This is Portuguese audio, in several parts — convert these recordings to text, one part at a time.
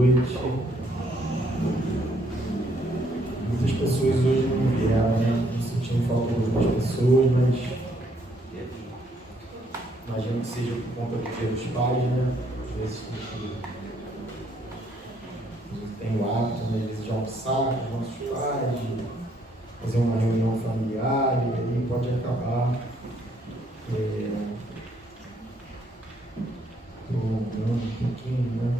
noite. Muitas pessoas hoje não vieram, né? Não sentindo falta de algumas pessoas, mas imagino que seja por conta do Dia dos Pais, né? Às vezes tem o hábito, né, às vezes, de almoçar com os nossos pais, de fazer uma reunião familiar, e aí pode acabar prolongando um pouquinho, né?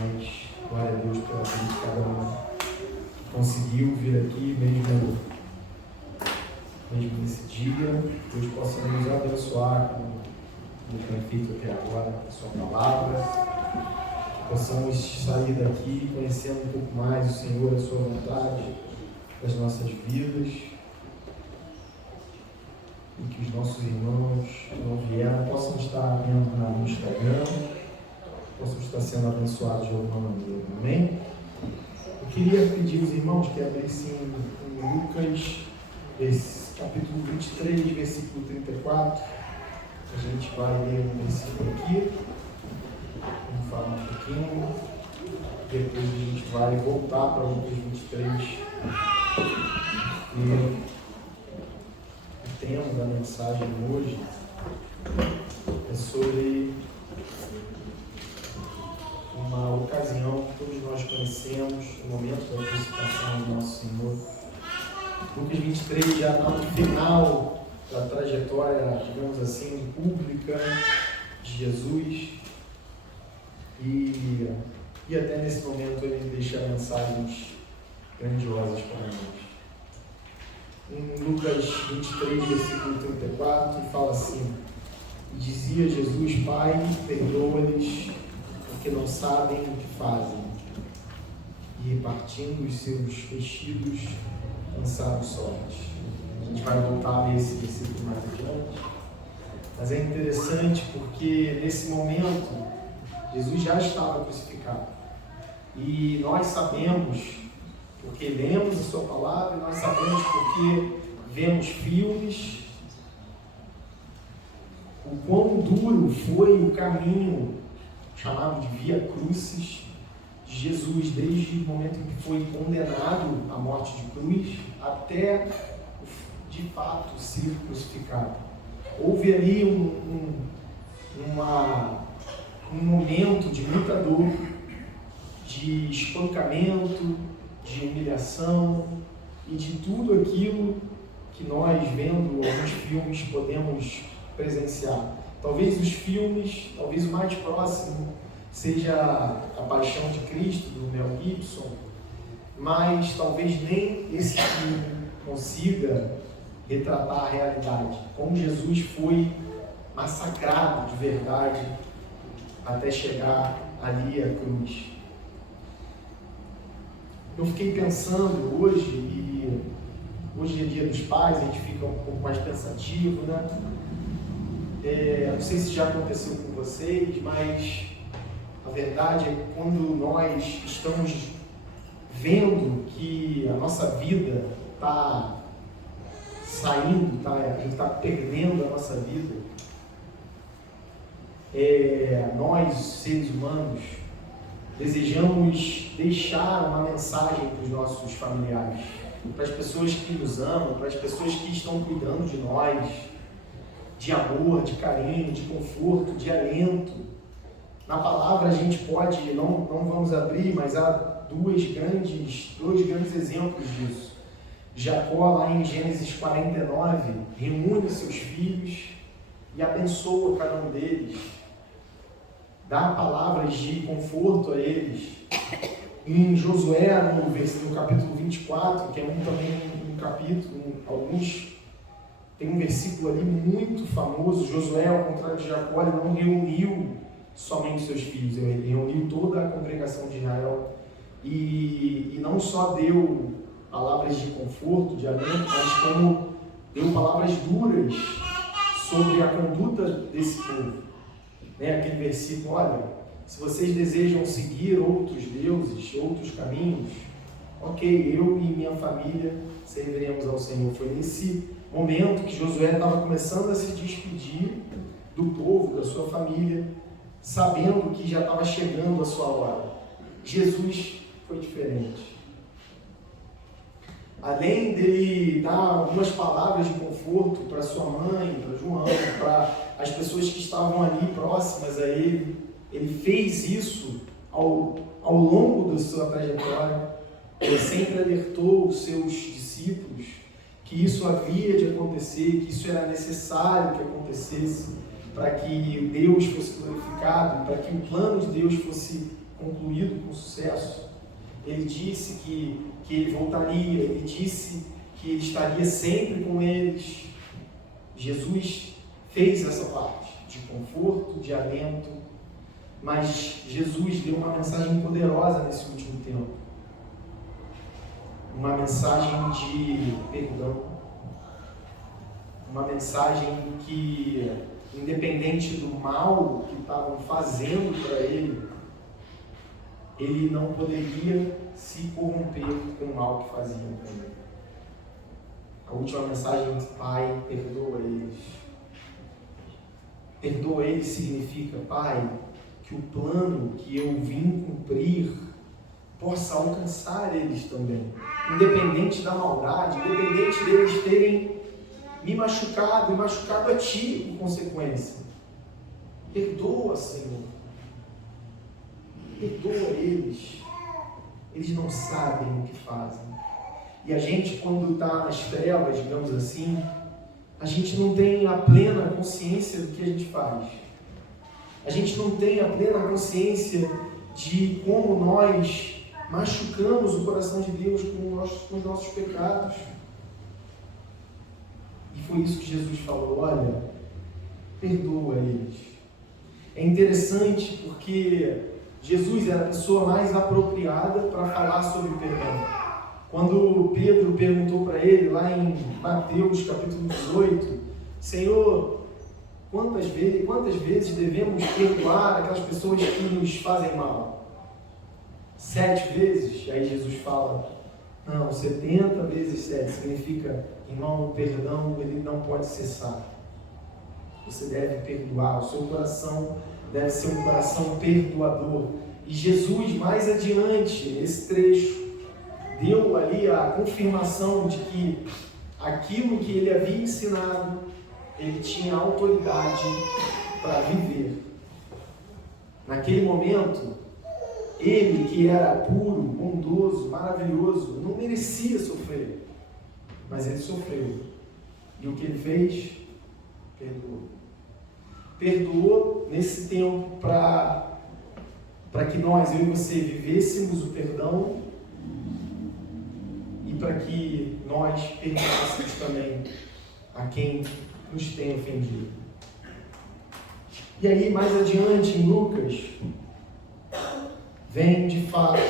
Mas, glória a Deus pela vida de cada um que conseguiu vir aqui, mesmo nesse dia. Deus possa nos abençoar com o que tem feito até agora, a sua palavra. Que possamos sair daqui conhecendo um pouco mais o Senhor, a sua vontade das nossas vidas. E que os nossos irmãos que não vieram possam estar vendo no Instagram, possam estar sendo abençoados de alguma maneira. Amém? Eu queria pedir aos irmãos que abrissem em Lucas, capítulo 23, versículo 34. A gente vai ler um versículo aqui, vamos falar um pouquinho, depois a gente vai voltar para Lucas 23. E o tema da mensagem hoje é sobre uma ocasião que todos nós conhecemos, o momento da crucificação do nosso Senhor. Lucas 23 já está no final da trajetória, digamos assim, pública de Jesus, e até nesse momento ele deixa mensagens grandiosas para nós. Em Lucas 23, versículo 34, fala assim: e dizia Jesus: Pai, perdoa-lhes, porque não sabem o que fazem. E repartindo os seus vestidos, lançaram sorte. A gente vai voltar a ler esse versículo mais adiante. Mas é interessante porque nesse momento Jesus já estava crucificado. E nós sabemos, porque lemos a sua palavra, e nós sabemos porque vemos filmes, o quão duro foi o caminho chamado de Via Crucis de Jesus, desde o momento em que foi condenado à morte de cruz até de fato ser crucificado. Houve ali um momento de muita dor, de espancamento, de humilhação e de tudo aquilo que nós, vendo alguns filmes, podemos presenciar. Talvez os filmes, talvez o mais próximo seja A Paixão de Cristo, do Mel Gibson, mas talvez nem esse filme consiga retratar a realidade, como Jesus foi massacrado de verdade até chegar ali à cruz. Eu fiquei pensando hoje, e hoje é Dia dos Pais, a gente fica um pouco mais pensativo, né? Não sei se já aconteceu com vocês, mas a verdade é que quando nós estamos vendo que a nossa vida está saindo, a gente está perdendo a nossa vida, nós, seres humanos, desejamos deixar uma mensagem para os nossos familiares, para as pessoas que nos amam, para as pessoas que estão cuidando de nós, de amor, de carinho, de conforto, de alento. Na palavra a gente pode, não vamos abrir, mas há dois grandes exemplos disso. Jacó, lá em Gênesis 49, reúne seus filhos e abençoa cada um deles, dá palavras de conforto a eles. Em Josué, no capítulo 24, que é um capítulo, tem um versículo ali muito famoso. Josué, ao contrário de Jacó, ele não reuniu somente seus filhos, ele reuniu toda a congregação de Israel e não só deu palavras de conforto, de alento, mas como deu palavras duras sobre a conduta desse povo. Aquele versículo: olha, se vocês desejam seguir outros deuses, outros caminhos, ok, eu e minha família serviremos ao Senhor. Foi nesse momento que Josué estava começando a se despedir do povo, da sua família, sabendo que já estava chegando a sua hora. Jesus foi diferente. Além dele dar algumas palavras de conforto para sua mãe, para João, para as pessoas que estavam ali próximas a ele, ele fez isso ao longo da sua trajetória. Ele sempre alertou os seus discípulos que isso havia de acontecer, que isso era necessário que acontecesse para que Deus fosse glorificado, para que o plano de Deus fosse concluído com sucesso. Ele disse que ele voltaria, ele disse que ele estaria sempre com eles. Jesus fez essa parte de conforto, de alento, mas Jesus deu uma mensagem poderosa nesse último tempo. Uma mensagem de perdão, uma mensagem que, independente do mal que estavam fazendo para ele não poderia se corromper com o mal que faziam com ele. A última mensagem de Pai, perdoa eles. Perdoa eles significa, Pai, que o plano que eu vim cumprir possa alcançar eles também. Independente da maldade, independente deles terem me machucado e machucado a Ti por consequência. Perdoa, Senhor. Perdoa eles. Eles não sabem o que fazem. E a gente, quando está nas trevas, digamos assim, a gente não tem a plena consciência do que a gente faz. A gente não tem a plena consciência de como nós machucamos o coração de Deus com os nossos pecados. E foi isso que Jesus falou, olha, perdoa eles. É interessante porque Jesus era a pessoa mais apropriada para falar sobre perdão. Quando Pedro perguntou para ele, lá em Mateus capítulo 18, Senhor, quantas vezes devemos perdoar aquelas pessoas que nos fazem mal? 7 vezes? Aí Jesus fala, não, 70 vezes 7 significa, irmão, o perdão ele não pode cessar. Você deve perdoar, o seu coração deve ser um coração perdoador. E Jesus, mais adiante, nesse trecho, deu ali a confirmação de que aquilo que ele havia ensinado, ele tinha autoridade para viver. Naquele momento, ele que era puro, bondoso, maravilhoso, não merecia sofrer, mas ele sofreu. E o que ele fez? Perdoou. Perdoou nesse tempo para que nós, eu e você, vivêssemos o perdão e para que nós perdoássemos também a quem nos tem ofendido. E aí, mais adiante, em Lucas, vem de fato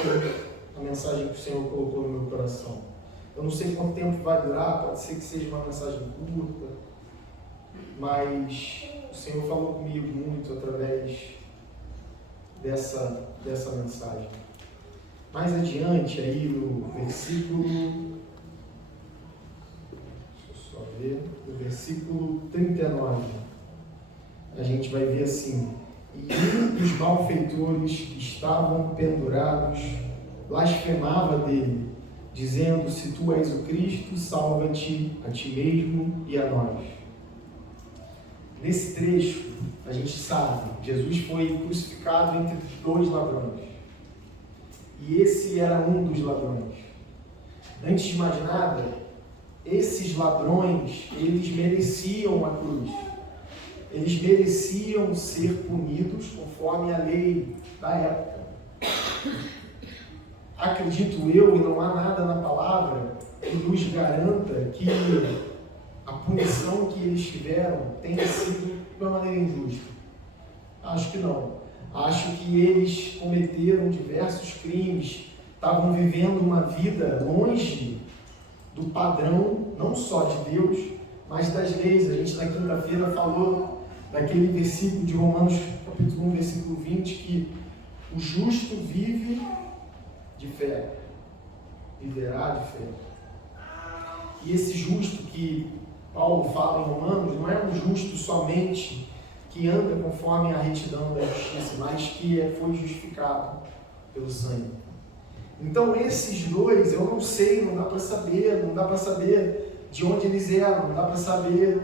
a mensagem que o Senhor colocou no meu coração. Eu não sei quanto tempo vai durar, pode ser que seja uma mensagem curta, mas o Senhor falou comigo muito através dessa mensagem. Mais adiante, aí no versículo, deixa eu só ver, no versículo 39, a gente vai ver assim: e um dos malfeitores que estavam pendurados blasfemava dele, dizendo: se tu és o Cristo, salva-te a ti mesmo e a nós. Nesse trecho, a gente sabe, Jesus foi crucificado entre 2 ladrões. E esse era um dos ladrões. Antes de mais nada, esses ladrões, eles mereciam a cruz. Eles mereciam ser punidos conforme a lei da época. Acredito eu, e não há nada na palavra que nos garanta que a punição que eles tiveram tenha sido de uma maneira injusta. Acho que não. Acho que eles cometeram diversos crimes, estavam vivendo uma vida longe do padrão, não só de Deus, mas das leis. A gente na quinta-feira falou daquele versículo de Romanos, capítulo 1, versículo 20, que o justo vive de fé, viverá de fé. E esse justo que Paulo fala em Romanos, não é um justo somente que anda conforme a retidão da justiça, mas que foi justificado pelo sangue. Então esses dois, eu não sei, não dá para saber de onde eles eram, não dá para saber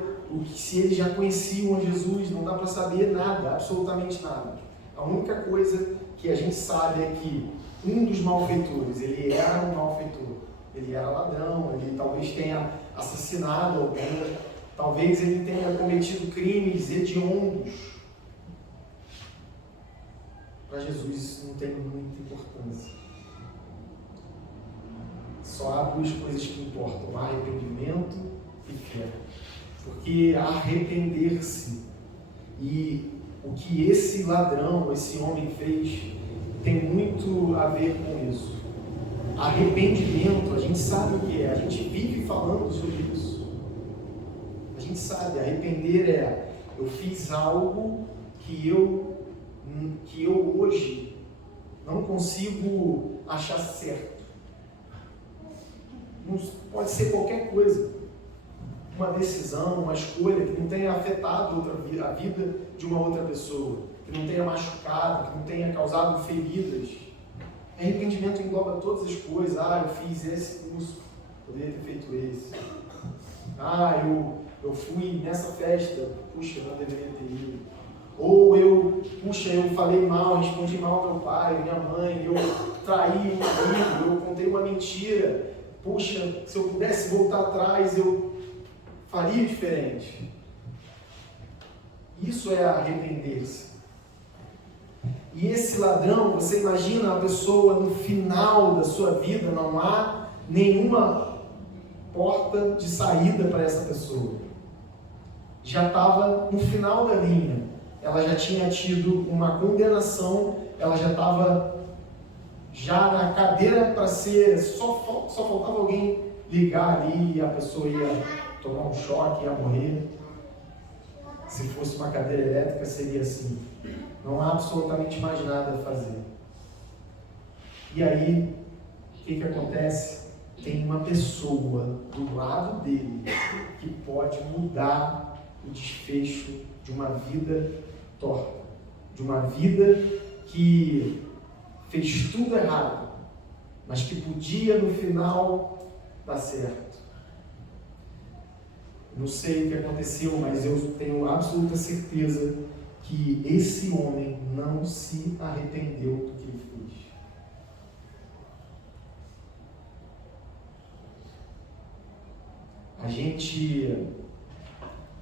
se eles já conheciam Jesus, não dá para saber nada, absolutamente nada. A única coisa que a gente sabe é que um dos malfeitores, ele era um malfeitor, ele era ladrão, ele talvez tenha assassinado alguém, talvez ele tenha cometido crimes hediondos. Para Jesus isso não tem muita importância. Só há duas coisas que importam: arrependimento e fé. Porque arrepender-se e o que esse ladrão, esse homem fez, tem muito a ver com isso. Arrependimento, a gente sabe o que é, a gente vive falando sobre isso. A gente sabe, arrepender é: eu fiz algo que eu hoje não consigo achar certo. Não, pode ser qualquer coisa. Uma decisão, uma escolha que não tenha afetado a vida de uma outra pessoa, que não tenha machucado, que não tenha causado feridas. Arrependimento engloba todas as coisas. Eu fiz esse curso, poderia ter feito esse. Eu fui nessa festa, puxa, não deveria ter ido. Ou eu falei mal, respondi mal ao meu pai, minha mãe, eu traí um amigo, eu contei uma mentira. Puxa, se eu pudesse voltar atrás, eu faria diferente. Isso é arrepender-se. E esse ladrão, você imagina a pessoa no final da sua vida, não há nenhuma porta de saída para essa pessoa. Já estava no final da linha. Ela já tinha tido uma condenação, ela já estava na cadeira para ser, só faltava alguém ligar ali e a pessoa ia tomar um choque, ia morrer. Se fosse uma cadeira elétrica seria assim. Não há absolutamente mais nada a fazer. E aí, o que acontece? Tem uma pessoa do lado dele que pode mudar o desfecho de uma vida torta, de uma vida que fez tudo errado, mas que podia no final dar certo. Não sei o que aconteceu, mas eu tenho absoluta certeza que esse homem não se arrependeu do que ele fez.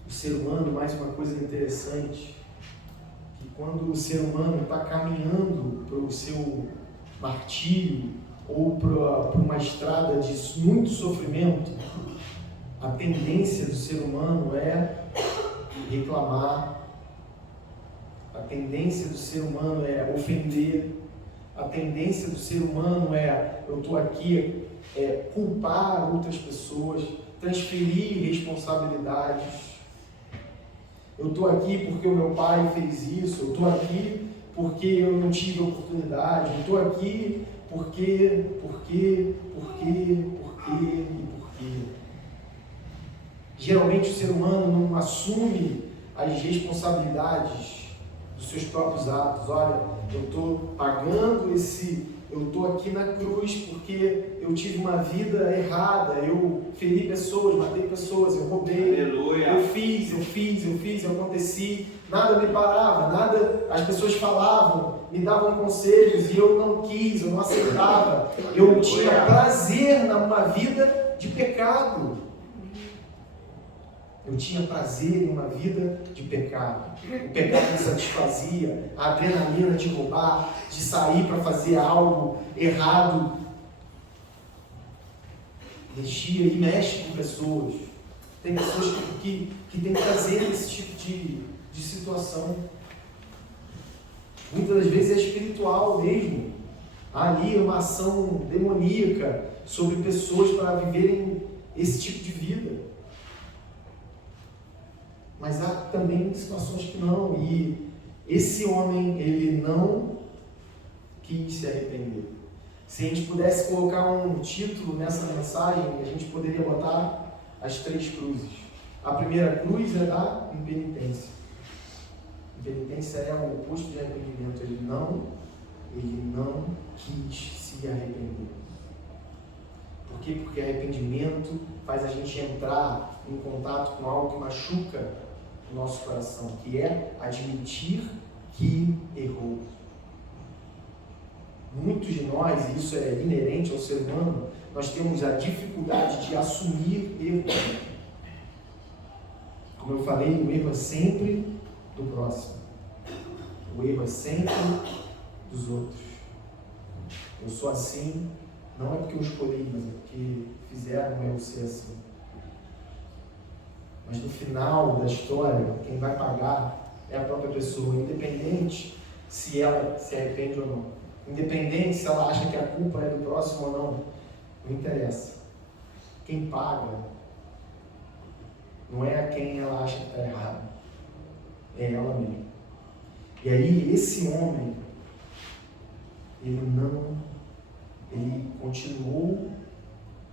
O ser humano, mais uma coisa interessante, que quando o ser humano está caminhando para o seu martírio ou para uma estrada de muito sofrimento, a tendência do ser humano é reclamar, a tendência do ser humano é ofender, a tendência do ser humano é: eu estou aqui, culpar outras pessoas, transferir responsabilidades. Eu estou aqui porque o meu pai fez isso, eu estou aqui porque eu não tive oportunidade, eu estou aqui porque. Geralmente o ser humano não assume as responsabilidades dos seus próprios atos. Olha, eu estou eu estou aqui na cruz porque eu tive uma vida errada, eu feri pessoas, matei pessoas, eu roubei, aleluia. eu fiz, eu aconteci, nada me parava, as pessoas falavam, me davam conselhos e eu não quis, eu não aceitava, eu tinha prazer numa vida de pecado. Eu tinha prazer em uma vida de pecado. O pecado me satisfazia, a adrenalina de roubar, de sair para fazer algo errado. Mexia e mexe com pessoas. Tem pessoas que têm prazer nesse tipo de situação. Muitas das vezes é espiritual mesmo. Há ali uma ação demoníaca sobre pessoas para viverem esse tipo de vida. Mas há também situações que não, e esse homem, ele não quis se arrepender. Se a gente pudesse colocar um título nessa mensagem, a gente poderia botar as 3 cruzes. A primeira cruz é da impenitência. Penitência é o oposto de arrependimento. Ele não quis se arrepender. Por quê? Porque arrependimento faz a gente entrar em contato com algo que machuca o nosso coração, que é admitir que errou. Muitos de nós, e isso é inerente ao ser humano, nós temos a dificuldade de assumir erro. Como eu falei, o erro é sempre do próximo. O erro é sempre dos outros. Eu sou assim, não é porque eu escolhi, mas é porque fizeram eu ser assim. Mas no final da história, quem vai pagar é a própria pessoa, independente se ela se arrepende ou não. Independente se ela acha que a culpa é do próximo ou não. Não interessa. Quem paga não é a quem ela acha que está errado. É ela mesma. E aí esse homem, ele continuou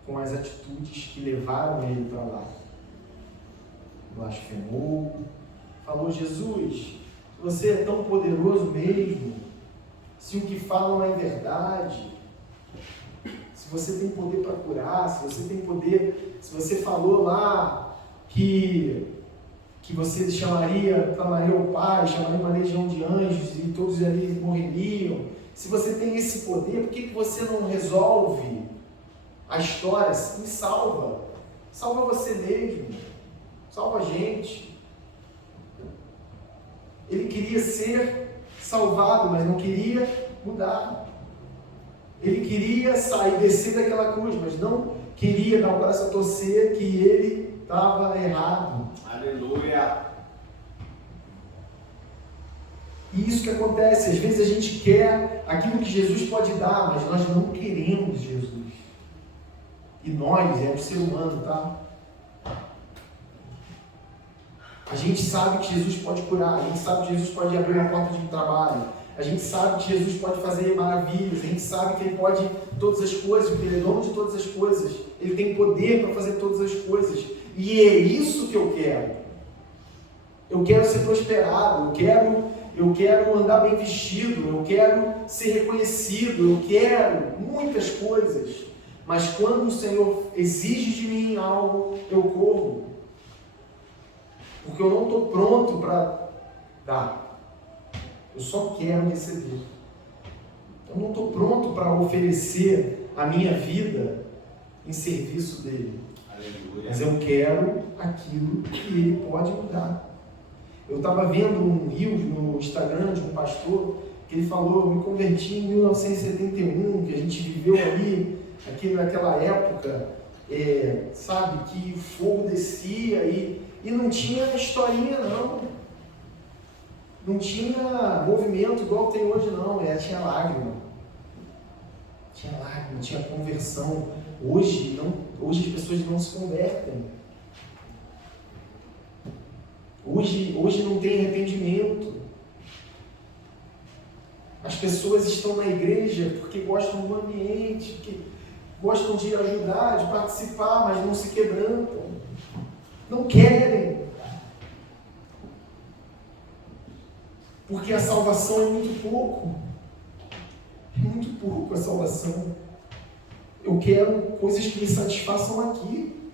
com as atitudes que levaram ele para lá. Blasfemou, falou: Jesus, você é tão poderoso mesmo, se o que falam é verdade, se você tem poder para curar, se você tem poder, se você falou lá que você clamaria ao Pai, chamaria uma legião de anjos e todos ali morreriam, se você tem esse poder, por que você não resolve a história? Me salva você mesmo, salva a gente. Ele queria ser salvado, mas não queria mudar. Ele queria descer daquela cruz, mas não queria dar o braço a torcer que ele estava errado. Aleluia! E isso que acontece, às vezes a gente quer aquilo que Jesus pode dar, mas nós não queremos Jesus. E nós, é o ser humano, tá? A gente sabe que Jesus pode curar, a gente sabe que Jesus pode abrir uma porta de trabalho, a gente sabe que Jesus pode fazer maravilhas, a gente sabe que Ele pode todas as coisas, porque Ele é dono de todas as coisas, Ele tem poder para fazer todas as coisas, e é isso que eu quero. Eu quero ser prosperado, eu quero andar bem vestido, eu quero ser reconhecido, eu quero muitas coisas, mas quando o Senhor exige de mim algo, eu corro, porque eu não estou pronto para dar, eu só quero receber. Eu não estou pronto para oferecer a minha vida em serviço dele. Aleluia. Mas eu quero aquilo que ele pode me dar. Eu estava vendo um reel no Instagram de um pastor que ele falou: eu me converti em 1971, que a gente viveu ali, aqui naquela época, sabe, que o fogo descia e não tinha historinha não. Não tinha movimento igual tem hoje não, tinha lágrima. Tinha lágrima, tinha conversão. Hoje as pessoas não se convertem. Hoje não tem arrependimento. As pessoas estão na igreja porque gostam do ambiente, porque gostam de ajudar, de participar, mas não se quebrantam. Não querem. Porque a salvação é muito pouco. É muito pouco a salvação. Eu quero coisas que me satisfaçam aqui.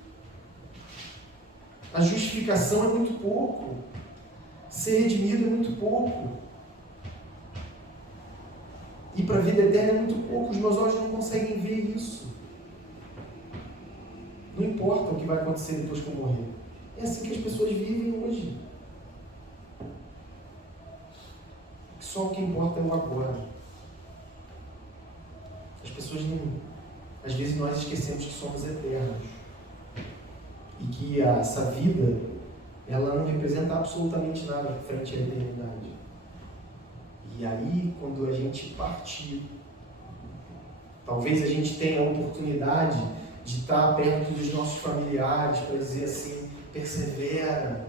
A justificação é muito pouco. Ser redimido é muito pouco. Ir para a vida eterna é muito pouco. Os meus olhos não conseguem ver isso. Não importa o que vai acontecer depois que eu morrer. É assim que as pessoas vivem hoje. Só o que importa é o agora. As pessoas não... Às vezes nós esquecemos que somos eternos. E que essa vida, ela não representa absolutamente nada frente à eternidade. E aí, quando a gente partir, talvez a gente tenha a oportunidade de estar perto dos nossos familiares para dizer assim: persevera.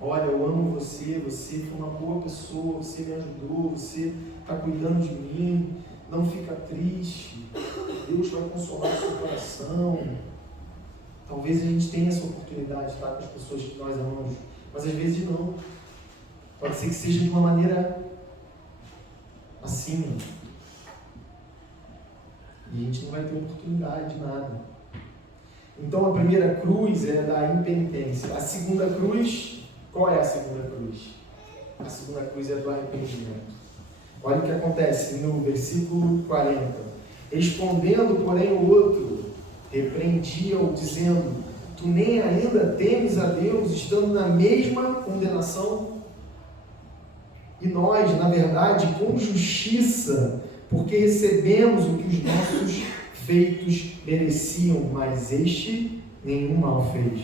Olha, eu amo você, você foi uma boa pessoa, você me ajudou, você está cuidando de mim, não fica triste, Deus vai consolar o seu coração. Talvez a gente tenha essa oportunidade de estar com as pessoas que nós amamos, mas às vezes não. Pode ser que seja de uma maneira assim. E a gente não vai ter oportunidade de nada. Então a primeira cruz é da impenitência. A segunda cruz, qual é a segunda cruz? A segunda cruz é do arrependimento. Olha o que acontece no versículo 40. Respondendo, porém, o outro, repreendia-o, dizendo: tu nem ainda temes a Deus, estando na mesma condenação? E nós, na verdade, com justiça, porque recebemos o que os nossos feitos mereciam, mas este nenhum mal fez.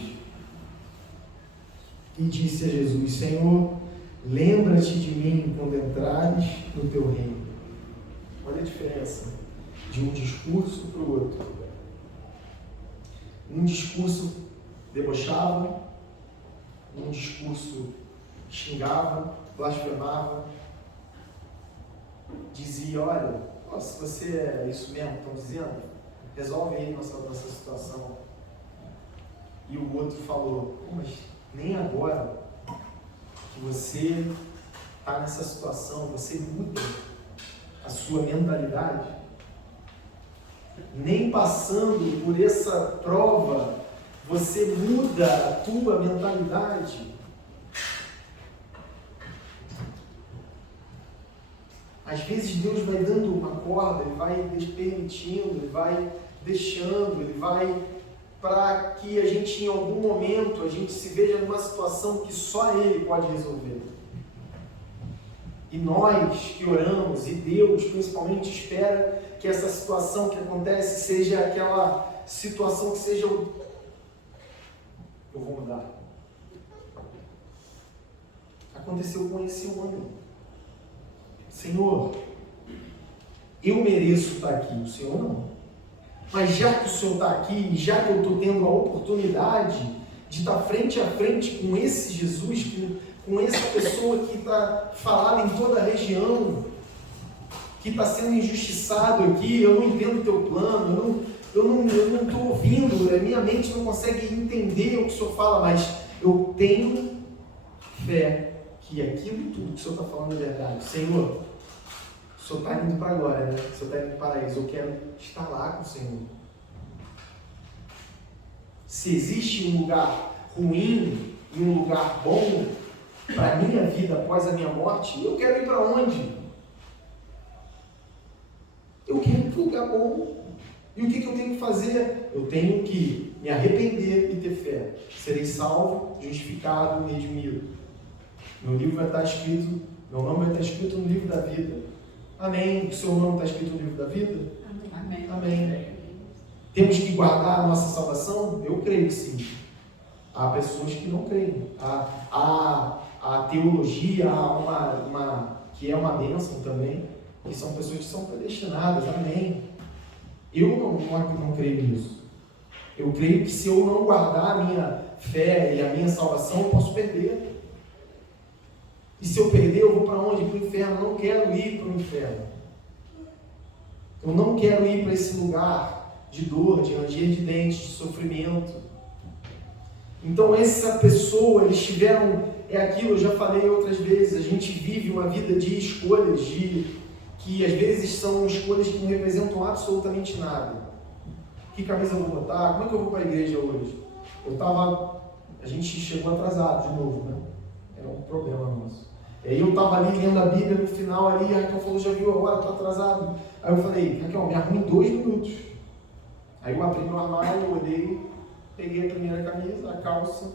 E disse a Jesus: Senhor, lembra-te de mim quando entrares no teu reino. Olha a diferença de um discurso para o outro. Num discurso debochava, num discurso xingava, blasfemava, dizia: olha, se você é isso mesmo, estão dizendo, resolve aí nossa situação. E o outro falou: mas nem agora que você está nessa situação, você muda a sua mentalidade, nem passando por essa prova, você muda a tua mentalidade. Às vezes Deus vai dando uma corda, Ele vai permitindo, Ele vai deixando, Ele vai para que a gente, em algum momento, a gente se veja numa situação que só Ele pode resolver. E nós que oramos, e Deus principalmente, espera que essa situação que acontece seja aquela situação que seja eu vou mudar. Aconteceu com esse homem. Senhor, eu mereço estar aqui, o Senhor não. Mas já que o Senhor está aqui, já que eu estou tendo a oportunidade de estar frente a frente com esse Jesus, com essa pessoa que está falada em toda a região, que está sendo injustiçado aqui, eu não entendo o teu plano, eu não estou ouvindo, a minha mente não consegue entender o que o Senhor fala, mas eu tenho fé que aquilo tudo que o Senhor está falando é verdade. Senhor, o Senhor está indo para agora, né? O Senhor está indo para o paraíso, eu quero estar lá com o Senhor. Se existe um lugar ruim e um lugar bom para a minha vida após a minha morte, eu quero ir para onde? Eu quero ir para um lugar bom. E o que eu tenho que fazer? Eu tenho que me arrepender e ter fé. Serei salvo, justificado, redimido. Meu livro vai estar escrito, meu nome vai estar escrito no livro da vida. Amém. O seu nome está escrito no livro da vida? Amém. Amém. Temos que guardar a nossa salvação? Eu creio que sim. Há pessoas que não creem. Há teologia, há uma que é uma bênção também, que são pessoas que são predestinadas. Amém. Eu não creio nisso. Eu creio que se eu não guardar a minha fé e a minha salvação, eu posso perder. E se eu perder, eu vou para onde? Para o inferno. Eu não quero ir para o inferno. Eu não quero ir para esse lugar de dor, de ranger de dentes, de sofrimento. Então essa pessoa, eles tiveram, é aquilo, eu já falei outras vezes, a gente vive uma vida de escolhas, que às vezes são escolhas que não representam absolutamente nada. Que camisa eu vou botar? Como é que eu vou para a igreja hoje? A gente chegou atrasado de novo, né? Era um problema nosso. E aí eu estava ali lendo a Bíblia, no final ali, a Raquel falou: já viu agora, estou atrasado. Aí eu falei: Raquel, me arruma em 2 minutos. Aí eu abri meu armário, olhei, peguei a primeira camisa, a calça.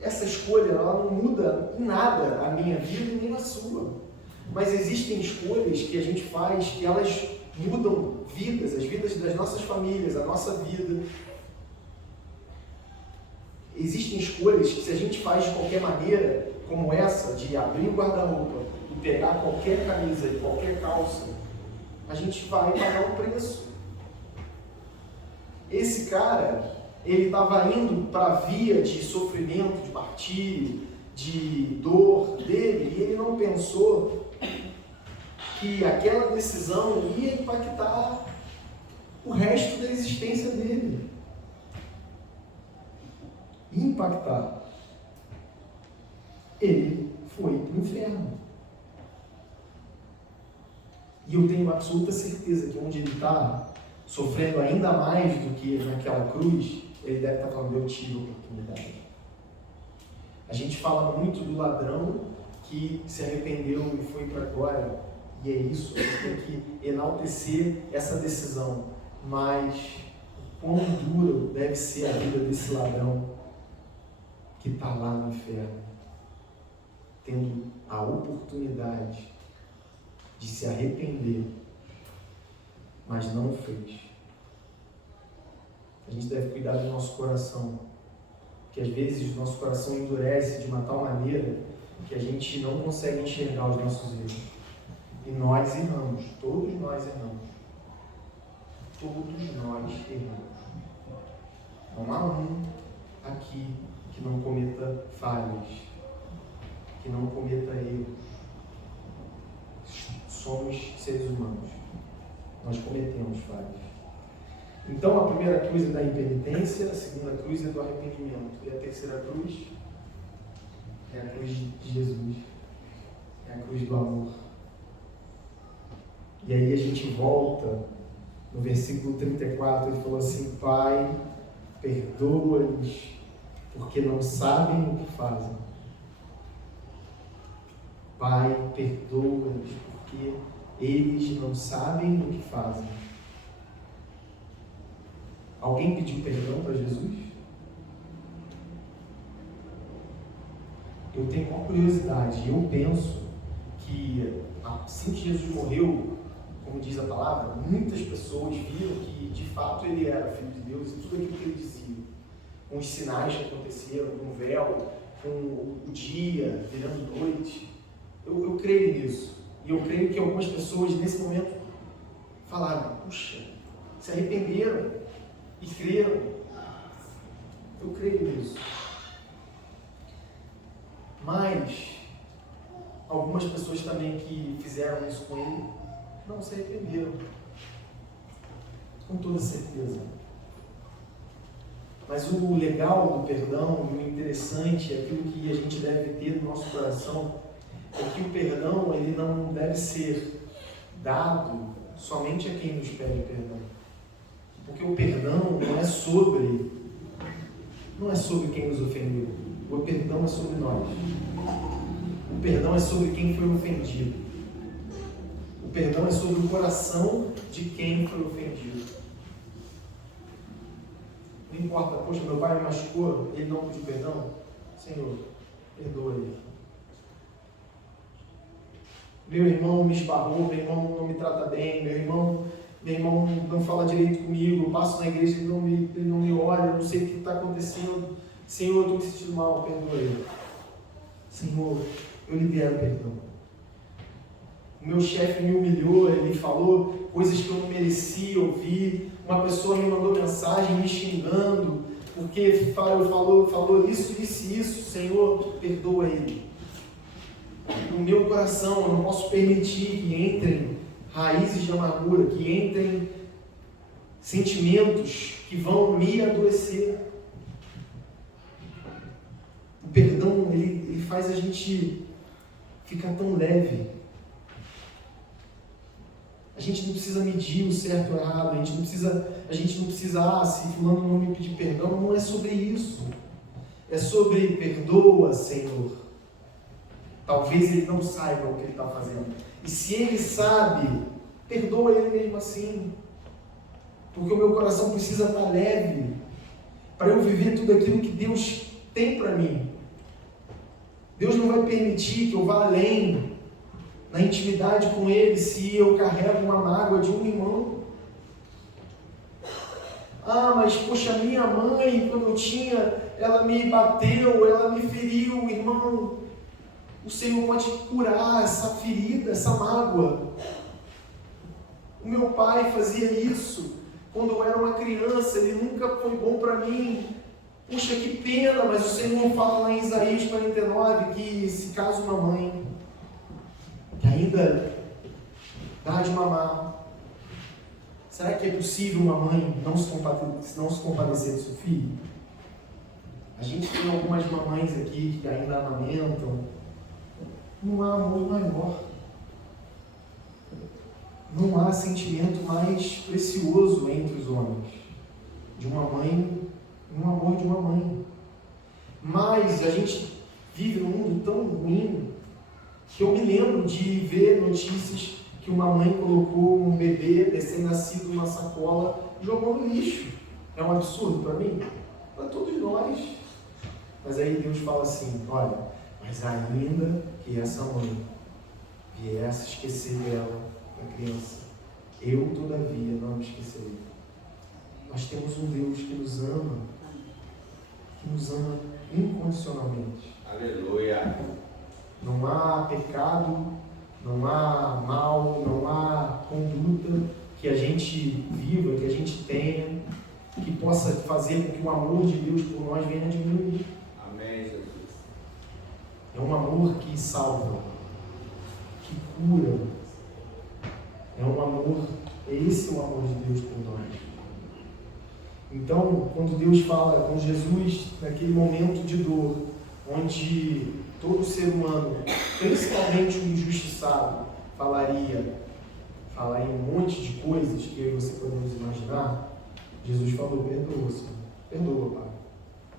Essa escolha, ela não muda em nada a minha vida e nem a sua. Mas existem escolhas que a gente faz que elas mudam vidas, as vidas das nossas famílias, a nossa vida. Existem escolhas que, se a gente faz de qualquer maneira, como essa, de abrir o guarda-roupa e pegar qualquer camisa e qualquer calça, a gente vai pagar um preço. Esse cara, ele estava indo para a via de sofrimento, de martírio, de dor dele, e ele não pensou que aquela decisão ia impactar o resto da existência dele. Impactar. Ele foi para o E eu tenho absoluta certeza que onde ele está, sofrendo ainda mais do que naquela cruz, ele deve estar falando, eu tive oportunidade. A gente fala muito do ladrão que se arrependeu e foi para a glória, e é isso, a gente tem que enaltecer essa decisão, mas quão dura deve ser a vida desse ladrão que está lá no inferno, tendo a oportunidade de se arrepender, mas não fez. A gente deve cuidar do nosso coração, porque às vezes o nosso coração endurece de uma tal maneira que a gente não consegue enxergar os nossos erros. E nós erramos, todos nós erramos. Todos nós erramos. Não há um aqui que não cometa falhas, que não cometa erros. Somos seres humanos. Nós cometemos falhas. Então, a primeira cruz é da impenitência, a segunda cruz é do arrependimento. E a terceira cruz é a cruz de Jesus. É a cruz do amor. E aí a gente volta no versículo 34, ele falou assim, Pai, perdoa-lhes, porque não sabem o que fazem. Pai, perdoa-lhes, porque eles não sabem o que fazem. Alguém pediu perdão para Jesus? Eu tenho uma curiosidade, e eu penso que assim que Jesus morreu, como diz a palavra, muitas pessoas viram que de fato ele era filho de Deus e tudo aquilo que ele dizia, com os sinais que aconteceram, com o véu, com o dia virando noite. Eu creio nisso. E eu creio que algumas pessoas nesse momento falaram, puxa, se arrependeram e creram. Eu creio nisso. Mas algumas pessoas também que fizeram isso com ele não se arrependeram. Com toda certeza. Mas o legal do perdão, o interessante, aquilo que a gente deve ter no nosso coração, é que o perdão ele não deve ser dado somente a quem nos pede perdão. Porque o perdão não é sobre quem nos ofendeu. O perdão é sobre nós. O perdão é sobre quem foi ofendido. O perdão é sobre o coração de quem foi ofendido. Não importa, poxa, meu pai me machucou, ele não pediu perdão. Senhor, perdoa ele. Meu irmão me esbarrou, meu irmão não me trata bem, meu irmão não fala direito comigo, eu passo na igreja e ele não me olha, eu não sei o que está acontecendo. Senhor, eu estou me sentindo mal, perdoa ele. Senhor, eu libero perdão. O meu chefe me humilhou, ele falou coisas que eu não merecia ouvir. Uma pessoa me mandou mensagem me xingando, porque falou isso, isso. Senhor, perdoa ele. No meu coração, eu não posso permitir que entrem raízes de amargura, que entrem sentimentos que vão me adoecer. O perdão, ele faz a gente ficar tão leve. A gente não precisa medir o certo ou o errado, a gente não precisa, se fulano não me pedir perdão, não é sobre isso. É sobre, perdoa, Senhor. Talvez ele não saiba o que ele está fazendo. E se ele sabe, perdoa ele mesmo assim. Porque o meu coração precisa estar leve para eu viver tudo aquilo que Deus tem para mim. Deus não vai permitir que eu vá além na intimidade com Ele se eu carrego uma mágoa de um irmão. Ah, mas poxa, minha mãe, quando eu tinha, ela me bateu, ela me feriu, irmão. O Senhor pode curar essa ferida, essa mágoa. O meu pai fazia isso quando eu era uma criança, ele nunca foi bom para mim. Puxa, que pena, mas o Senhor fala lá em Isaías 49 que se caso uma mãe que ainda dá de mamar, será que é possível uma mãe não se compadecer do seu filho? A gente tem algumas mamães aqui que ainda amamentam. Não há amor maior. Não há sentimento mais precioso entre os homens de uma mãe, um amor de uma mãe. Mas a gente vive num mundo tão ruim que eu me lembro de ver notícias que uma mãe colocou um bebê recém-nascido numa sacola e jogou no lixo. É um absurdo para mim? Para todos nós. Mas aí Deus fala assim, olha, mas ainda que essa mãe viesse esquecer dela, da criança, eu todavia não me esquecerei. Nós temos um Deus que nos ama incondicionalmente. Aleluia! Não há pecado, não há mal, não há conduta que a gente viva, que a gente tenha, que possa fazer com que o amor de Deus por nós venha a diminuir. Amém, Jesus. É um amor que salva, que cura. É um amor, esse é o amor de Deus por nós. Então, quando Deus fala com Jesus, naquele momento de dor, onde todo ser humano, principalmente o injustiçado, falaria um monte de coisas que eu e você podemos imaginar, Jesus falou, perdoa, Senhor. Perdoa, Pai.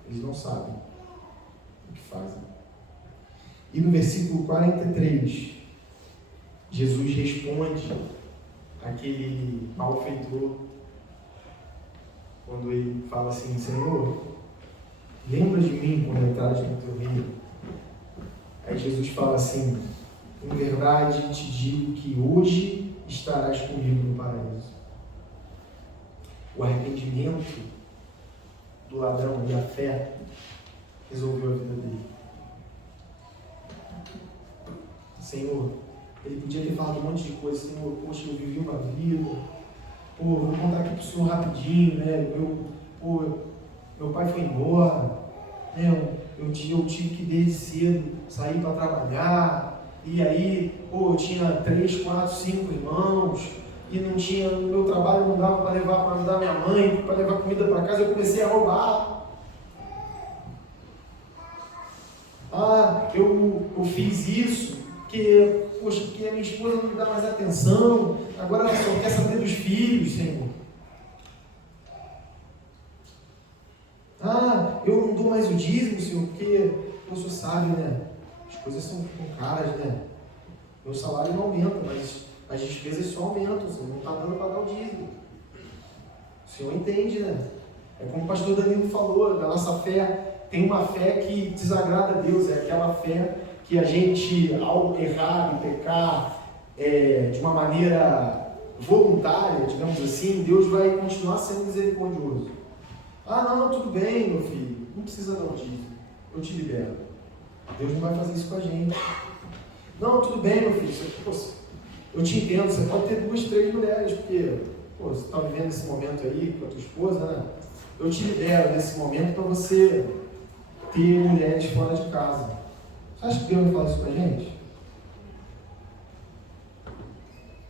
Eles não sabem o que fazem. E no versículo 43, Jesus responde aquele malfeitor, quando ele fala assim, Senhor, lembra de mim quando entrares no teu reino. Aí Jesus fala assim, em verdade te digo que hoje estarás comigo no paraíso. O arrependimento do ladrão e a fé resolveu a vida dele. Senhor, ele podia ter falado um monte de coisa, Senhor, poxa, eu vivi uma vida, vou contar aqui para o Senhor rapidinho, né? Meu pai foi embora, né? Eu tive que desde cedo sair para trabalhar, e aí, eu tinha 3, 4, 5 irmãos, e não tinha, no meu trabalho não dava para levar para ajudar minha mãe, para levar comida para casa, eu comecei a roubar. Eu fiz isso, porque a minha esposa não me dá mais atenção, agora ela só quer saber dos filhos, Senhor. Eu não dou mais o dízimo, Senhor, porque o Senhor sabe, né? As coisas são caras, né? Meu salário não aumenta, mas as despesas só aumentam, Senhor, não está dando para dar o dízimo. O Senhor entende, né? É como o pastor Danilo falou, da nossa fé, tem uma fé que desagrada a Deus, é aquela fé que a gente, ao errar e pecar de uma maneira voluntária, digamos assim, Deus vai continuar sendo misericordioso. Não, tudo bem, meu filho, não precisa dar o dízimo, eu te libero. Deus não vai fazer isso com a gente. Não, tudo bem, meu filho, eu te entendo, você pode ter 2, 3 mulheres, porque você está vivendo esse momento aí com a tua esposa, né? Eu te libero nesse momento para você ter mulheres fora de casa. Você acha que Deus vai falar isso com a gente?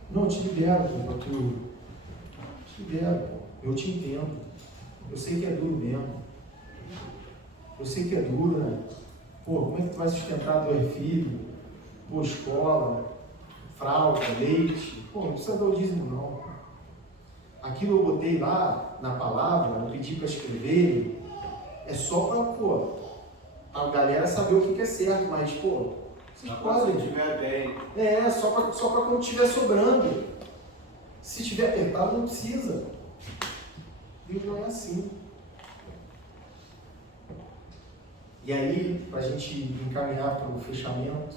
Não, eu te libero, para tu. Te libero, eu te entendo. Eu sei que é duro mesmo. Eu sei que é duro, né? Como é que tu vai sustentar 2 filhos? Escola, fralda, leite. Não precisa dar o dízimo, não. Aquilo eu botei lá na palavra, eu pedi para escrever, é só para a galera saber o que é certo, mas, vocês podem. Se estiver bem. Só para quando estiver sobrando. Se estiver apertado, não precisa. Deus não é assim. E aí, para a gente encaminhar para o fechamento,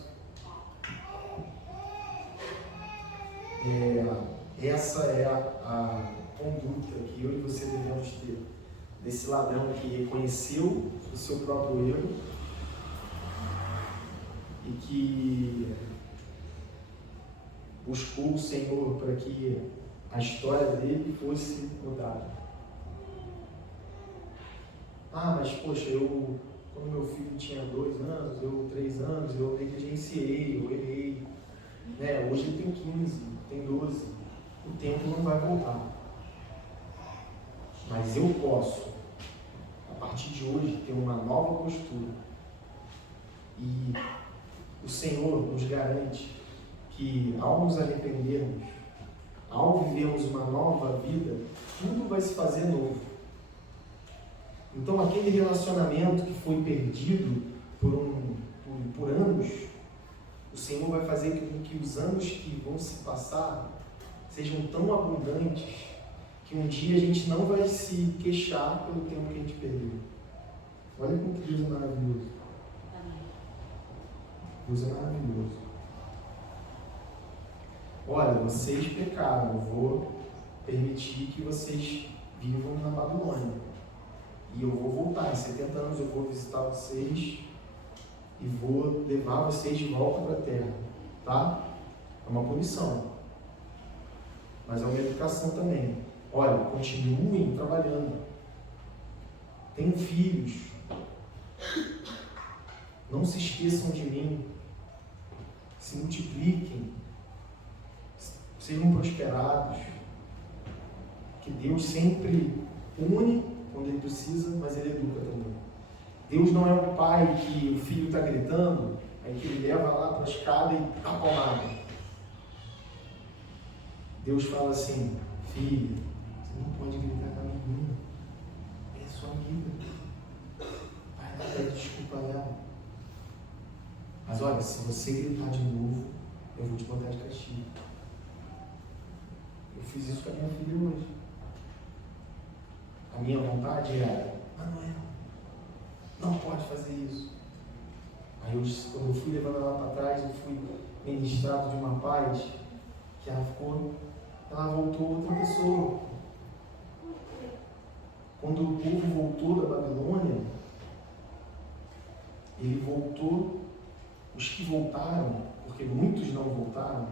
essa é a conduta que eu e você devemos ter, desse ladrão que reconheceu o seu próprio erro e que buscou o Senhor para que a história dele fosse mudada. Mas quando meu filho tinha 2 anos, 3 anos, eu negligenciei, eu errei. Hoje ele tem 15, tem 12. O tempo não vai voltar. Mas eu posso, a partir de hoje, ter uma nova postura. E o Senhor nos garante que, ao nos arrependermos, ao vivermos uma nova vida, tudo vai se fazer novo. Então, aquele relacionamento que foi perdido por anos, o Senhor vai fazer com que os anos que vão se passar sejam tão abundantes que um dia a gente não vai se queixar pelo tempo que a gente perdeu. Olha como que Deus é maravilhoso. Deus é maravilhoso. Olha, vocês pecaram, eu vou permitir que vocês vivam na Babilônia. E eu vou voltar, em 70 anos eu vou visitar vocês e vou levar vocês de volta para a terra, tá? É uma punição, mas é uma educação também. Olha, continuem trabalhando, tenham filhos, não se esqueçam de mim, se multipliquem, sejam prosperados, que Deus sempre une quando Ele precisa, mas Ele educa também. Deus não é um pai que o filho está gritando, aí que ele leva lá para a escada e dá palmada. Deus fala assim: filho, você não pode gritar com a menina, é sua amiga, vai lá, pede desculpa a ela. Mas olha, se você gritar de novo, eu vou te botar de castigo. Eu fiz isso com a minha filha hoje. A minha vontade era: Manuel, não pode fazer isso. Aí quando eu fui levando ela para trás, eu fui ministrado de uma paz que ela voltou outra pessoa. Quando o povo voltou da Babilônia, ele voltou, os que voltaram, porque muitos não voltaram,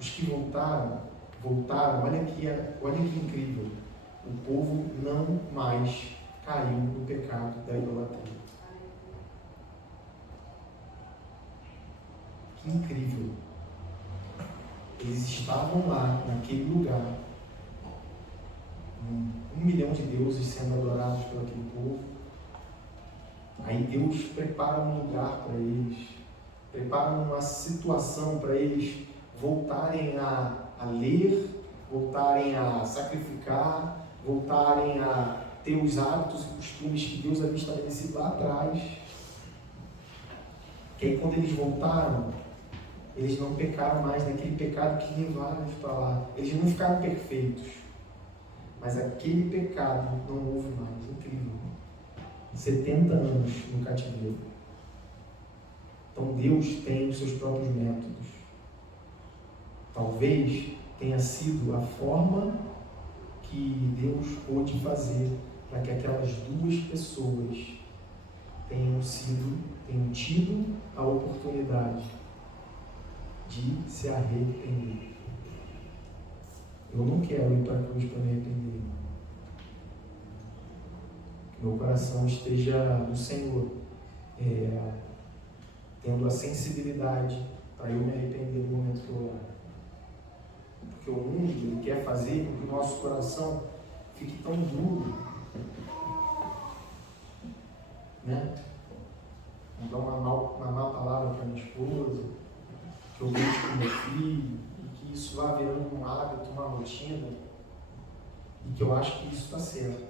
os que voltaram, olha que incrível, o povo não mais caiu no pecado da idolatria. Que incrível! Eles estavam lá, naquele lugar, 1 milhão de deuses sendo adorados por aquele povo. Aí Deus prepara um lugar para eles, prepara uma situação para eles voltarem a ler, voltarem a sacrificar, voltarem a ter os hábitos e costumes que Deus havia estabelecido lá atrás. Que aí quando eles voltaram, eles não pecaram mais naquele pecado que levaram para lá. Eles não ficaram perfeitos, mas aquele pecado não houve mais. Incrível. 70 anos no cativeiro. Então Deus tem os seus próprios métodos. Talvez tenha sido a forma que Deus pôde fazer para que aquelas duas pessoas tenham tido a oportunidade de se arrepender. Eu não quero ir para a cruz para me arrepender. Que meu coração esteja no Senhor, tendo a sensibilidade para eu me arrepender no momento que eu orar. Porque o mundo ele quer fazer com que o nosso coração fique tão duro, né? Vou dar uma má palavra para minha esposa, que eu vejo com meu filho, e que isso vá virando um hábito, uma rotina, e que eu acho que isso está certo.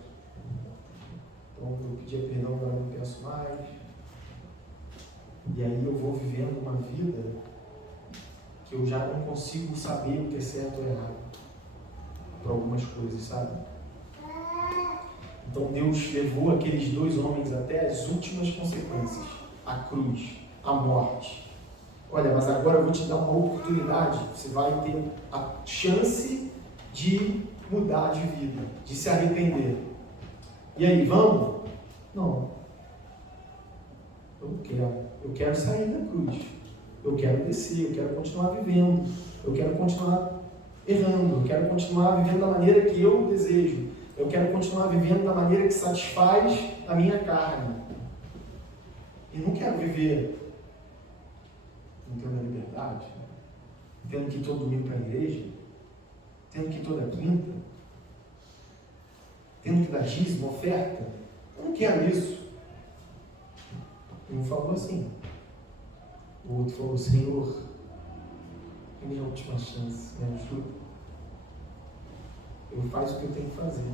Então eu pedia perdão, agora não peço mais. E aí eu vou vivendo uma vida que eu já não consigo saber o que é certo ou errado para algumas coisas, sabe? Então Deus levou aqueles dois homens até as últimas consequências, a cruz, a morte. Olha, mas agora eu vou te dar uma oportunidade, você vai ter a chance de mudar de vida, de se arrepender. E aí, vamos? Não. Eu não quero. Eu quero sair da cruz. Eu quero descer, eu quero continuar vivendo. Eu quero continuar errando. Eu quero continuar vivendo da maneira que eu desejo. Eu quero continuar vivendo da maneira que satisfaz a minha carne. E não quero viver não tendo a liberdade, tendo que ir todo domingo para a igreja, tendo que ir toda quinta, tendo que dar dízimo, oferta. Eu não quero isso. Um falou assim. O outro falou: Senhor, minha última chance, me ajuda. Eu faço o que eu tenho que fazer.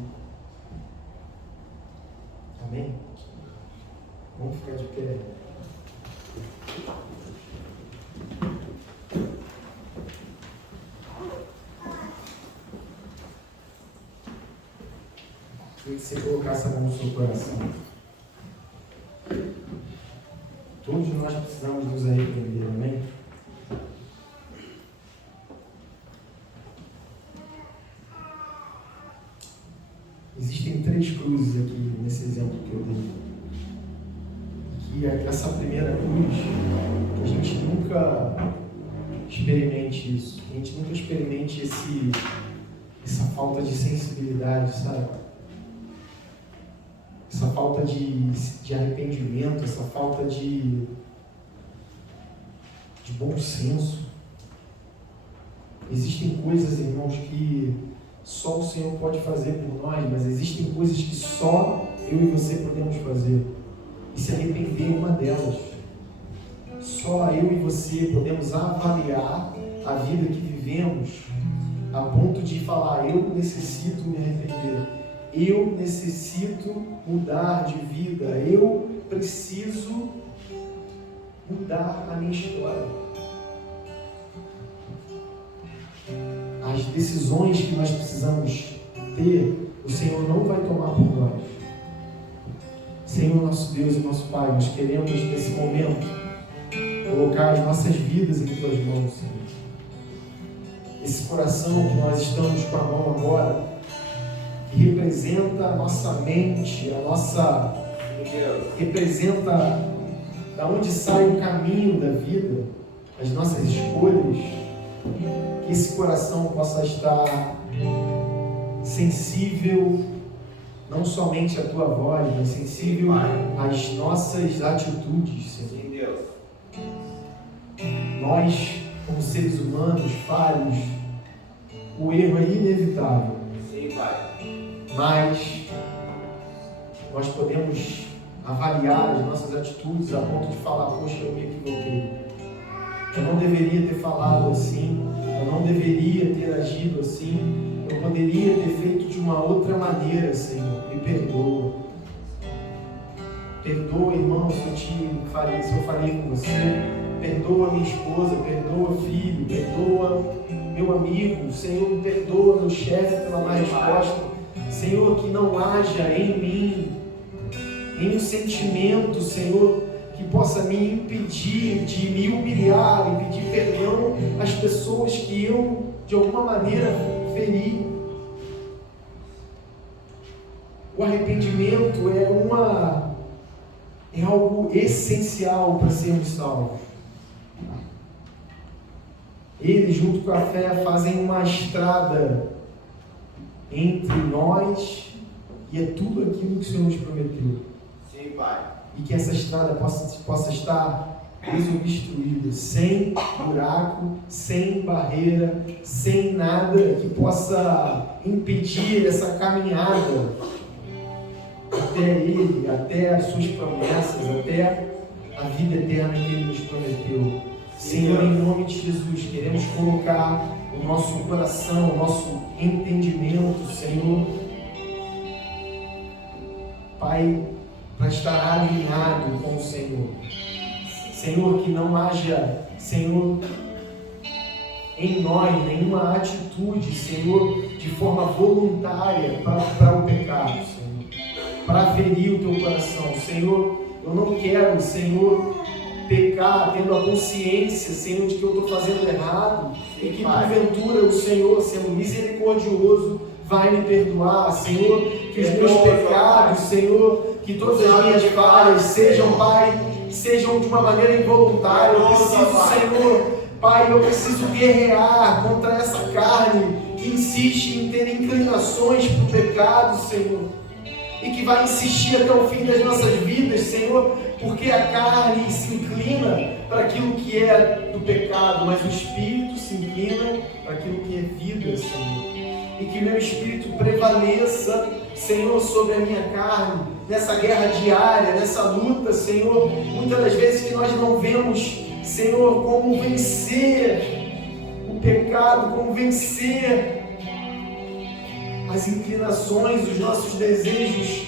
Amém? Vamos ficar de pé. Queria que você colocasse a mão no seu coração. Todos nós precisamos nos arrepender, amém? Existem 3 cruzes aqui nesse exemplo que eu dei. Que essa primeira cruz, que a gente nunca experimente isso, que a gente nunca experimente essa falta de sensibilidade, sabe? Essa falta de arrependimento, essa falta de bom senso. Existem coisas, irmãos, que só o Senhor pode fazer por nós, mas existem coisas que só eu e você podemos fazer. E se arrepender é uma delas. Só eu e você podemos avaliar a vida que vivemos a ponto de falar: eu necessito me arrepender. Eu necessito mudar de vida. Eu preciso mudar a minha história. As decisões que nós precisamos ter, o Senhor não vai tomar por nós. Senhor, nosso Deus e nosso Pai, nós queremos nesse momento colocar as nossas vidas em Tuas mãos, Senhor. Esse coração que nós estamos com a mão agora, que representa a nossa mente, representa da onde sai o caminho da vida, as nossas escolhas, que esse coração possa estar sensível, não somente à Tua voz, mas sensível às nossas atitudes, Senhor. Nós, como seres humanos, falhos, o erro é inevitável. Sim, Pai. Mas nós podemos avaliar as nossas atitudes a ponto de falar: poxa, eu me equivoquei. Eu não deveria ter falado assim, eu não deveria ter agido assim, eu poderia ter feito de uma outra maneira, Senhor. Me perdoa. Perdoa, irmão, se eu falei com você. Perdoa minha esposa, perdoa filho, perdoa meu amigo. Senhor, me perdoa meu chefe pela má resposta. Senhor, que não haja em mim nenhum sentimento, Senhor, que possa me impedir de me humilhar e pedir perdão às pessoas que eu, de alguma maneira, feri. O arrependimento é algo essencial para sermos salvos. Ele, junto com a fé, fazem uma estrada entre nós e é tudo aquilo que o Senhor nos prometeu. Sim, Pai. E que essa estrada possa estar desobstruída, sem buraco, sem barreira, sem nada que possa impedir essa caminhada até Ele, até as suas promessas, até a vida eterna que Ele nos prometeu. Senhor, em nome de Jesus, queremos colocar o nosso coração, o nosso entendimento, Senhor, Pai, para estar alinhado com o Senhor. Senhor, que não haja, Senhor, em nós nenhuma atitude, Senhor, de forma voluntária para o pecado, Senhor, para ferir o Teu coração. Senhor, eu não quero, Senhor, pecar tendo a consciência, Senhor, de que eu estou fazendo errado e que porventura o Senhor, sendo misericordioso, vai me perdoar, Senhor, que os meus pecados, Senhor, que todas as minhas falhas sejam, Pai, sejam de uma maneira involuntária. Eu preciso, Senhor, Pai, eu preciso guerrear contra essa carne que insiste em ter inclinações para o pecado, Senhor, e que vai insistir até o fim das nossas vidas, Senhor, porque a carne se inclina para aquilo que é do pecado, mas o Espírito se inclina para aquilo que é vida, Senhor. E que meu Espírito prevaleça, Senhor, sobre a minha carne, nessa guerra diária, nessa luta, Senhor, muitas das vezes que nós não vemos, Senhor, como vencer o pecado, como vencer as inclinações, os nossos desejos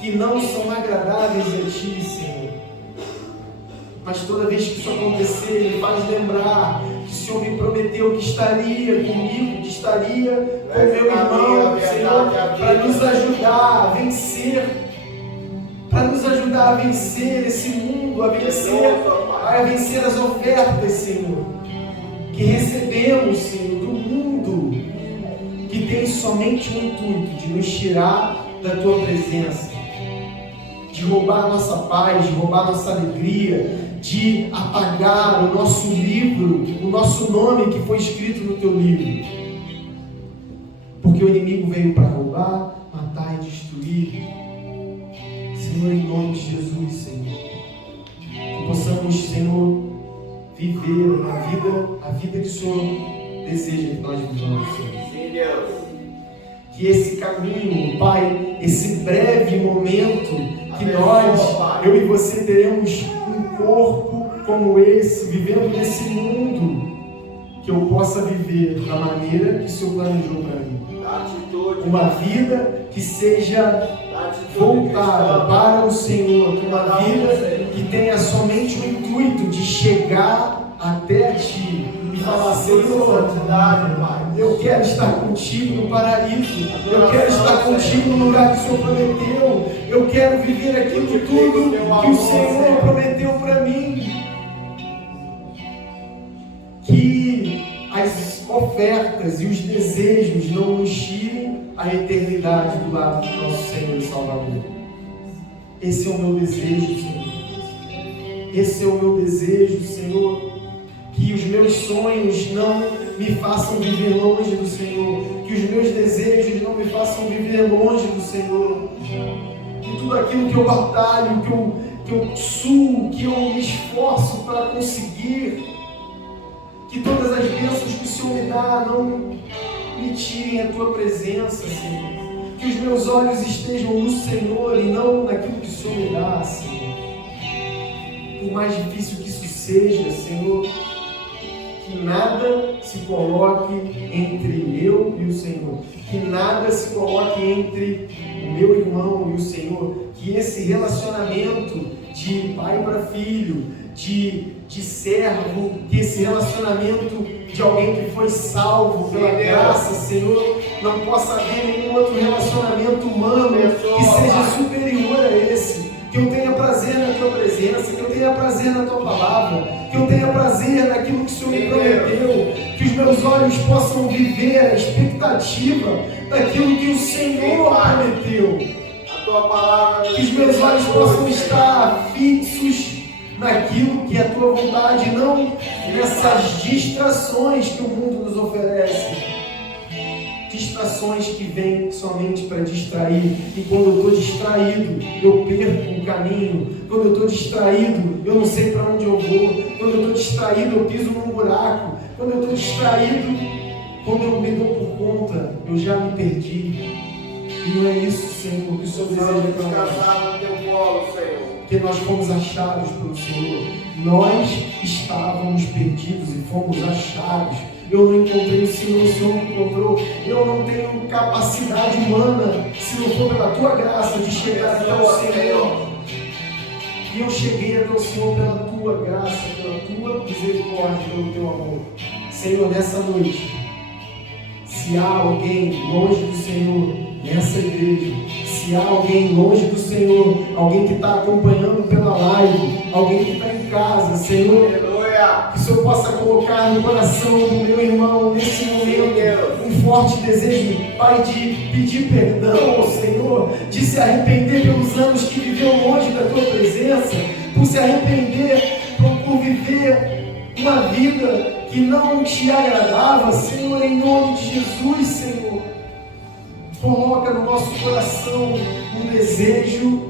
que não são agradáveis a Ti, Senhor. Mas toda vez que isso acontecer, me faz lembrar que o Senhor me prometeu que estaria comigo, que estaria com meu irmão, Senhor, para nos ajudar a vencer, para nos ajudar a vencer esse mundo, a vencer as ofertas, Senhor, que recebemos, Senhor, do mundo, que tem somente o intuito de nos tirar da Tua presença, de roubar a nossa paz, de roubar a nossa alegria, de apagar o nosso livro, o nosso nome que foi escrito no Teu livro. Porque o inimigo veio para roubar, matar e destruir. Senhor, em nome de Jesus, Senhor, que possamos, Senhor, viver a vida que o Senhor deseja que nós vivamos, Senhor. Sim, Deus. Que esse caminho, Pai, esse breve momento que nós, eu e você, teremos um corpo como esse, vivendo nesse mundo, que eu possa viver da maneira que o Senhor planejou para mim. Uma vida que seja voltada para o Senhor, uma vida que tenha somente o intuito de chegar até Ti e falar: Senhor, eu quero estar contigo no paraíso, eu quero estar contigo no lugar que o Senhor prometeu, eu quero viver aquilo tudo que o Senhor prometeu para mim. Que as ofertas e os desejos não nos tirem a eternidade do lado do nosso Senhor e Salvador. Esse é o meu desejo, Senhor. Esse é o meu desejo, Senhor. Que os meus sonhos não me façam viver longe do Senhor. Que os meus desejos não me façam viver longe do Senhor. Que tudo aquilo que eu batalho, que eu suo, que eu me esforço para conseguir, que todas as bênçãos que o Senhor me dá não me tirem a Tua presença, Senhor. Que os meus olhos estejam no Senhor e não naquilo que o Senhor me dá, Senhor. Por mais difícil que isso seja, Senhor, que nada se coloque entre eu e o Senhor. Que nada se coloque entre o meu irmão e o Senhor. Que esse relacionamento de pai para filho, de servo, que esse relacionamento de alguém que foi salvo pela graça, Senhor, não possa haver nenhum outro relacionamento humano que seja superior a esse. Que eu tenha prazer na Tua presença, que eu tenha prazer na Tua palavra, que eu tenha prazer naquilo que o Senhor me prometeu, que os meus olhos possam viver a expectativa daquilo que o Senhor prometeu, que os meus olhos possam estar fixos naquilo que é a Tua vontade, não nessas distrações que o mundo nos oferece. Distrações que vêm somente para distrair, e quando eu estou distraído, eu perco o caminho. Quando eu estou distraído, eu não sei para onde eu vou. Quando eu estou distraído, eu piso num buraco. Quando eu estou distraído, quando eu me dou por conta, eu já me perdi. E não é isso, Senhor, que o Senhor deseja para nós. Porque nós fomos achados pelo Senhor. Nós estávamos perdidos e fomos achados. Eu não encontrei o Senhor me encontrou. Eu não tenho capacidade humana, se não for pela Tua graça, de chegar até o Senhor. E eu cheguei até o Senhor pela Tua graça, pela Tua misericórdia, pelo Teu amor. Senhor, nessa noite, se há alguém longe do Senhor nessa igreja, se há alguém longe do Senhor, alguém que está acompanhando pela live, alguém que está em casa, Senhor, que o Senhor possa colocar no coração do meu irmão, nesse momento, um forte desejo, Pai, de pedir perdão ao Senhor, de se arrepender pelos anos que viveu longe da Tua presença, por se arrepender, por viver uma vida que não Te agradava, Senhor, em nome de Jesus, Senhor. Coloca no nosso coração um desejo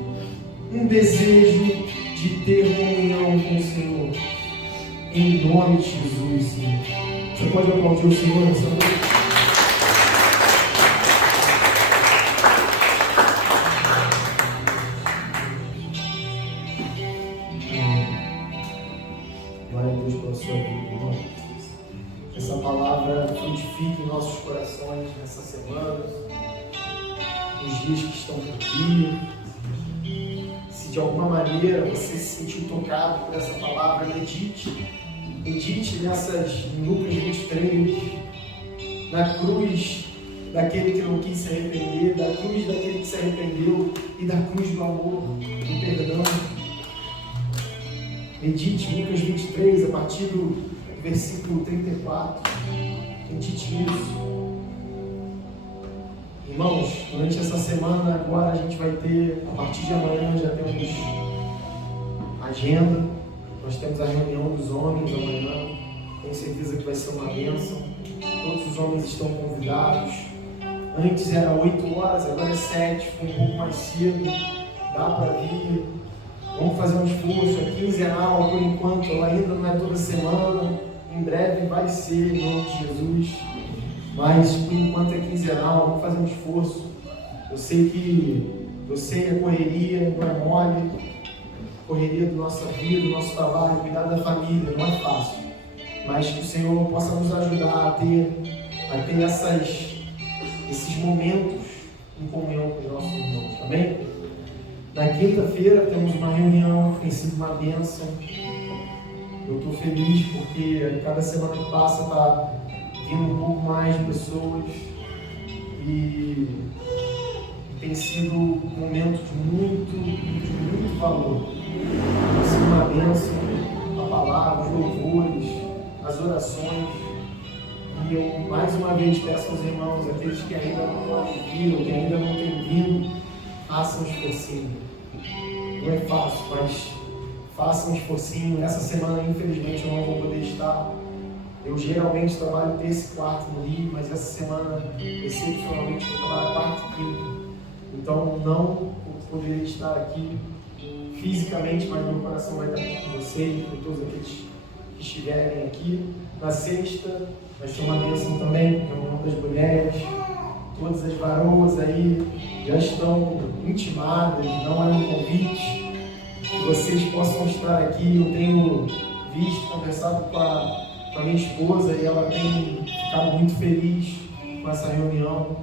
de ter comunhão com o Senhor. Em nome de Jesus, Senhor. Você pode aplaudir o Senhor nessa noite? Glória a Deus pela sua vida, irmão. essa palavra frutifique em nossos corações nessa semana, nos dias que estão por vir. Se de alguma maneira você se sentiu tocado por essa palavra, medite nessas Lucas 23, na cruz daquele que não quis se arrepender, da cruz daquele que se arrependeu e da cruz do amor, do perdão. Medite Lucas 23, a partir do versículo 34. Medite nisso. Irmãos, durante essa semana agora a gente vai ter, a partir de amanhã já temos agenda, nós temos a reunião dos homens amanhã, tenho certeza que vai ser uma bênção, todos os homens estão convidados. Antes era 8 horas, agora é 7, foi um pouco mais cedo, dá para vir, vamos fazer um esforço, é quinzenal por enquanto, ainda não é toda semana, em breve vai ser, em nome de Jesus. Mas por enquanto é quinzenal, vamos fazer um esforço. Eu sei a correria, não é mole, correria da nossa vida, do nosso trabalho, cuidar da família, não é fácil. Mas que o Senhor possa nos ajudar a ter esses momentos em comunhão com os nossos irmãos, amém? Na quinta-feira temos uma reunião, tem sido uma bênção. Eu estou feliz porque cada semana que passa está vindo um pouco mais de pessoas e tem sido um momento de muito valor. Tem sido uma bênção, a palavra, os louvores, as orações. E eu mais uma vez peço aos irmãos, aqueles que ainda não viram, que ainda não têm vindo, façam um esforcinho. Não é fácil, mas façam um esforcinho. Essa semana, infelizmente, eu não vou poder estar. Eu geralmente trabalho terça e quarta no Rio, mas essa semana, excepcionalmente, vou trabalhar quarta e quinta. Então, não poderei estar aqui fisicamente, mas meu coração vai estar aqui com vocês, com todos aqueles que estiverem aqui. Na sexta, vai ser uma bênção também, reunião das mulheres. Todas as varoas aí já estão intimadas, não há um convite. Que vocês possam estar aqui. Eu tenho visto, conversado com a minha esposa e ela tem ficado muito feliz com essa reunião.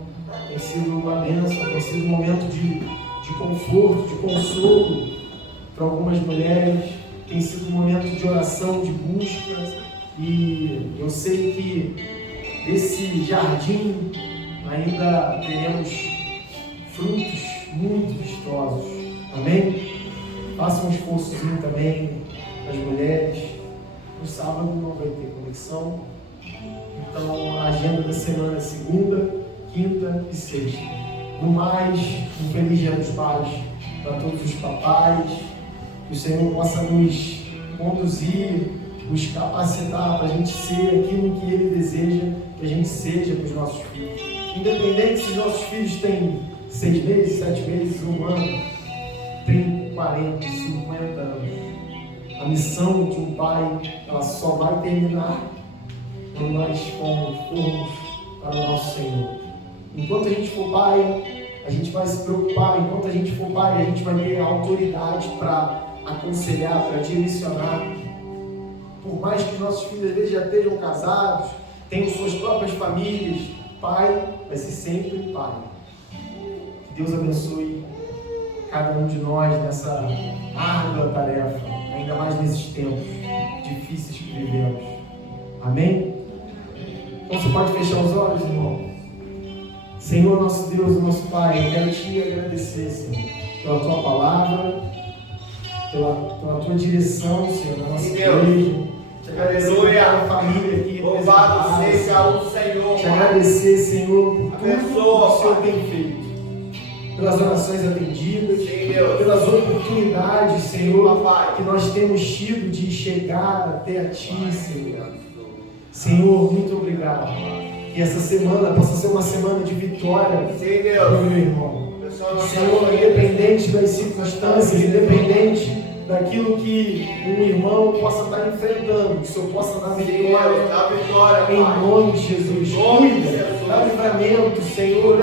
Tem sido uma bênção, tem sido um momento de conforto, de consolo para algumas mulheres. Tem sido um momento de oração, de busca. E eu sei que desse jardim ainda teremos frutos muito vistosos. Amém? Façam um esforçozinho também as mulheres. No sábado não vai ter conexão. Então a agenda da semana é segunda, quinta e sexta. No mais, um feliz Dia dos Pais para todos os papais. Que o Senhor possa nos conduzir, nos capacitar para a gente ser aquilo que Ele deseja que a gente seja para os nossos filhos. Independente se os nossos filhos têm 6 meses, 7 meses, 1 ano, 30, 40, 50 anos. A missão de um pai, ela só vai terminar quando nós formos para o nosso Senhor. Enquanto a gente for pai, a gente vai se preocupar. Enquanto a gente for pai, a gente vai ter autoridade para aconselhar, para direcionar. Por mais que nossos filhos às vezes já estejam casados, tenham suas próprias famílias, pai vai ser sempre pai. Que Deus abençoe cada um de nós nessa árdua tarefa, ainda mais nesses tempos difíceis que vivemos. Amém? Então você pode fechar os olhos, irmão. Senhor, nosso Deus, nosso Pai, eu quero te agradecer, Senhor, pela tua palavra, pela tua direção, Senhor, na nossa igreja. Te agradecer pela família aqui. Louvado seja o Senhor. Te agradecer, Senhor, por tudo que o Senhor tem feito. Pelas orações atendidas, pelas oportunidades, Senhor, que nós temos tido de chegar até a Ti, Senhor. Senhor, muito obrigado. Que essa semana possa ser uma semana de vitória para o meu irmão. Senhor, independente das circunstâncias, independente daquilo que um irmão possa estar enfrentando, que o Senhor possa dar vitória, em nome de Jesus. Cuida, dá livramento, Senhor.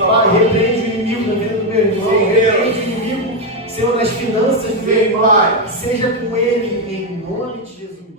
Pai, repreende o inimigo na vida do meu irmão, repreende o inimigo, Senhor, nas finanças do meu irmão. Seja com ele em nome de Jesus.